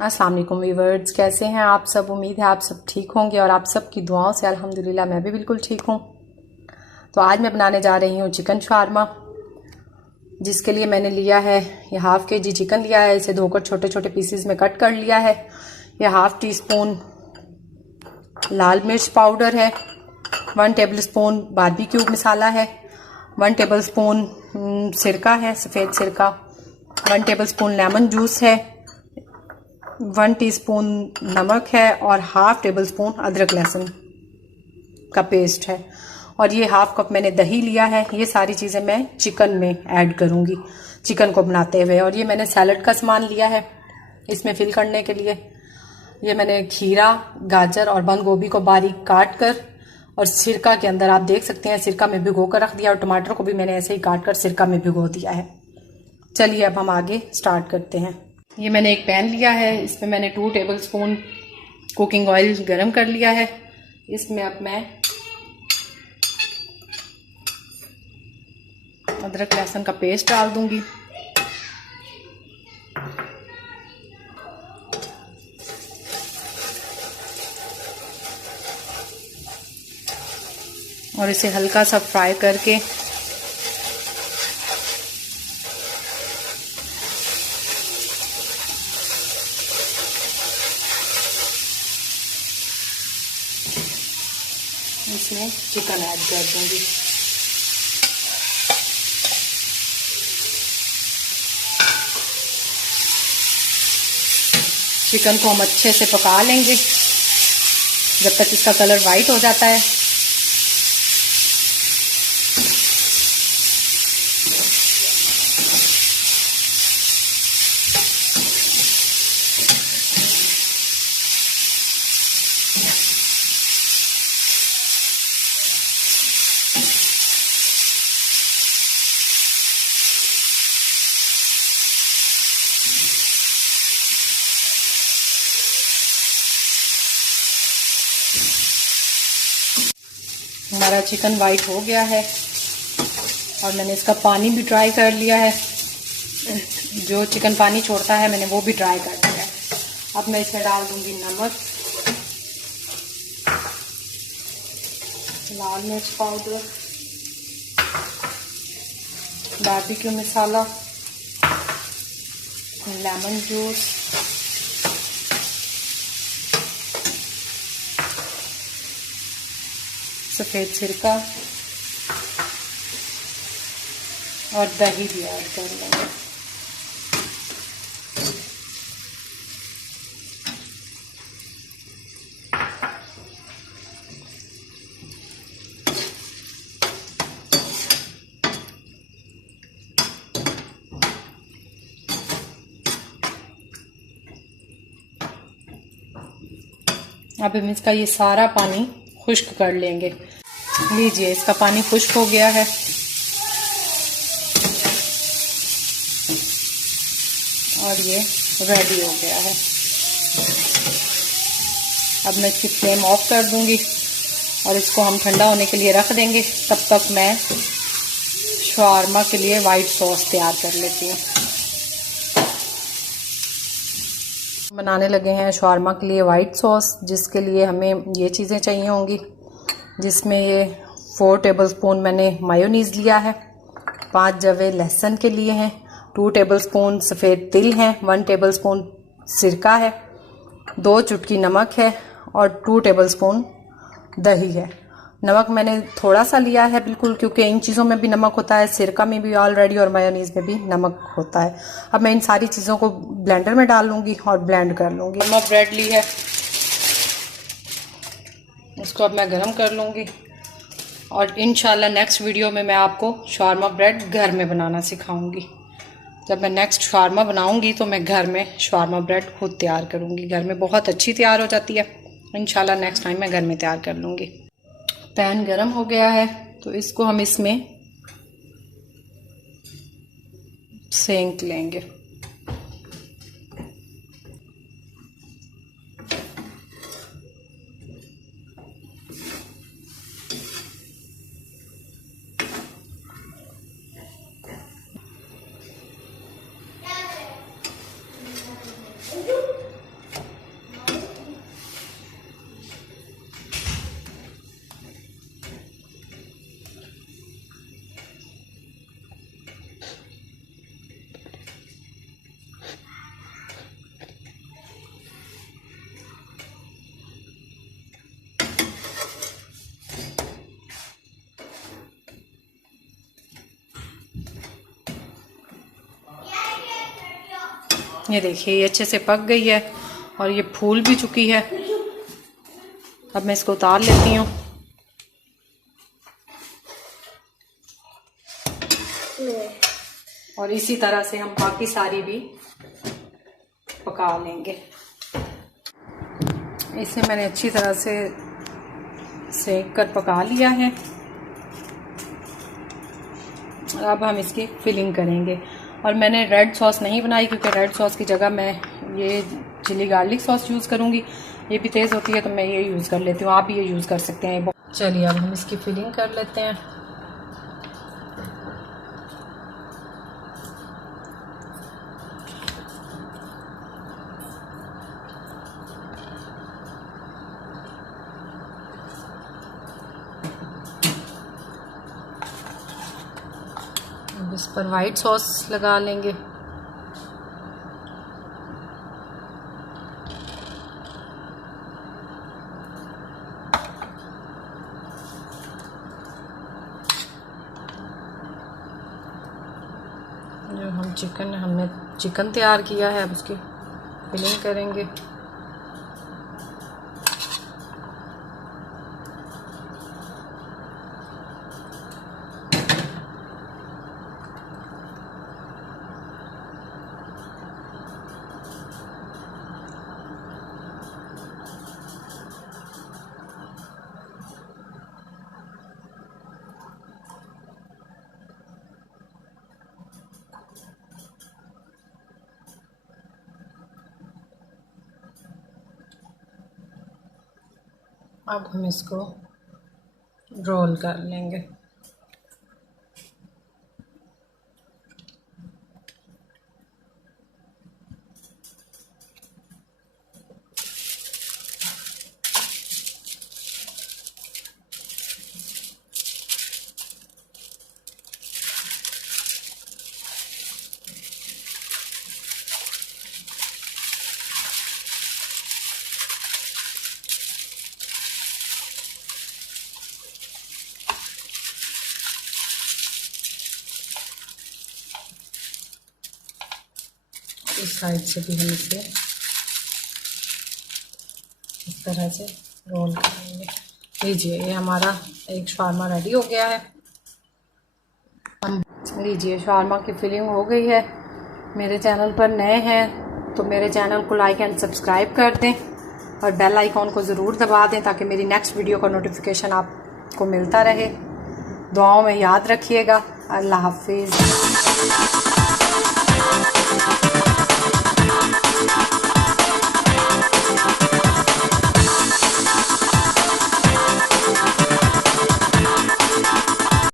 अस्सलाम वालेकुम व्यूअर्स, कैसे हैं आप सब। उम्मीद है आप सब ठीक होंगे और आप सब की दुआओं से अल्हम्दुलिल्लाह मैं भी बिल्कुल ठीक हूँ। तो आज मैं बनाने जा रही हूँ चिकन शारमा, जिसके लिए मैंने लिया है ये हाफ़ kg चिकन लिया है। इसे धोकर छोटे छोटे पीसेस में कट कर लिया है। यह हाफ़ टी स्पून लाल मिर्च पाउडर है, 1 टेबल स्पून बारबेक्यू मसाला है, 1 टेबल स्पून सिरका है, सफ़ेद सिरका, 1 टेबल स्पून लेमन जूस है, 1 टीस्पून नमक है और हाफ टेबल स्पून अदरक लहसुन का पेस्ट है। और ये हाफ कप मैंने दही लिया है। ये सारी चीज़ें मैं चिकन में ऐड करूँगी चिकन को बनाते हुए। और ये मैंने सैलड का सामान लिया है इसमें फिल करने के लिए। ये मैंने खीरा, गाजर और बंद गोभी को बारीक काट कर और सिरका के अंदर, आप देख सकते हैं, सिरका में भिगो कर रख दिया। और टमाटर को भी मैंने ऐसे ही काट कर सिरका में भिगो दिया है। चलिए अब हम आगे स्टार्ट करते हैं। ये मैंने एक पैन लिया है, इसमें मैंने 2 टेबल स्पून कुकिंग ऑयल गरम कर लिया है। इसमें अब मैं अदरक लहसुन का पेस्ट डाल दूंगी। और इसे हल्का सा फ्राई करके इसमें चिकन ऐड कर दूंगी। चिकन को हम अच्छे से पका लेंगे जब तक इसका कलर वाइट हो जाता है। हमारा चिकन वाइट हो गया है और मैंने इसका पानी भी ड्राई कर लिया है। जो चिकन पानी छोड़ता है मैंने वो भी ड्राई कर दिया है। अब मैं इसमें डाल दूंगी नमक, लाल मिर्च पाउडर, बारबेक्यू मसाला, लेमन जूस, सफ़ेद सिरका और दही भी ऐड कर लेंगे। अब हम इसका ये सारा पानी खुश्क कर लेंगे। लीजिए, इसका पानी खुश्क हो गया है। और ये रेडी हो गया है। अब मैं इसकी फ्लेम ऑफ कर दूंगी और इसको हम ठंडा होने के लिए रख देंगे। तब तक मैं शावरमा के लिए वाइट सॉस तैयार कर लेती हूँ। बनाने लगे हैं शावरमा के लिए वाइट सॉस, जिसके लिए हमें ये चीज़ें चाहिए होंगी। जिसमें ये 4 टेबल स्पून मैंने मायोनीज़ लिया है, 5 जवे लहसुन के लिए हैं, 2 टेबल स्पून सफ़ेद तिल हैं, 1 टेबल स्पून सिरका है, 2 चुटकी नमक है और 2 टेबल स्पून दही है। नमक मैंने थोड़ा सा लिया है बिल्कुल, क्योंकि इन चीज़ों में भी नमक होता है, सिरका में भी ऑलरेडी और मायोनीज़ में भी नमक होता है। अब मैं इन सारी चीज़ों को ब्लेंडर में डाल लूँगी और ब्लेंड कर लूँगी। नमक ब्रेड ली है, इसको अब मैं गरम कर लूँगी। और इंशाल्लाह नेक्स्ट वीडियो में मैं आपको शवारमा ब्रेड घर में बनाना सिखाऊंगी। जब मैं नेक्स्ट शवारमा बनाऊंगी तो मैं घर में शवारमा ब्रेड खुद तैयार करूंगी। घर में बहुत अच्छी तैयार हो जाती है। इंशाल्लाह नेक्स्ट टाइम मैं घर में तैयार कर लूँगी। पैन गरम हो गया है तो इसको हम इसमें सेंक लेंगे। ये देखिए ये अच्छे से पक गई है और ये फूल भी चुकी है। अब मैं इसको उतार लेती हूँ। और इसी तरह से हम बाकी सारी भी पका लेंगे। इसे मैंने अच्छी तरह से सेक कर पका लिया है। अब हम इसकी फिलिंग करेंगे। और मैंने रेड सॉस नहीं बनाई क्योंकि रेड सॉस की जगह मैं ये चिली गार्लिक सॉस यूज़ करूँगी। ये भी तेज़ होती है तो मैं ये यूज़ कर लेती हूँ। आप भी ये यूज़ कर सकते हैं। चलिए अब हम इसकी फिलिंग कर लेते हैं। इस पर वाइट सॉस लगा लेंगे। जो हमने चिकन तैयार किया है अब उसकी फिलिंग करेंगे। अब हम इसको रोल कर लेंगे। इस साइड से भी हम इसे इस तरह से रोल करेंगे। लीजिए ये हमारा एक शवारमा रेडी हो गया है। हम लीजिए शवारमा की फिलिंग हो गई है। मेरे चैनल पर नए हैं तो मेरे चैनल को लाइक एंड सब्सक्राइब कर दें और बेल आइकॉन को ज़रूर दबा दें ताकि मेरी नेक्स्ट वीडियो का नोटिफिकेशन आपको मिलता रहे। दुआओं में याद रखिएगा। अल्लाह हाफिज़।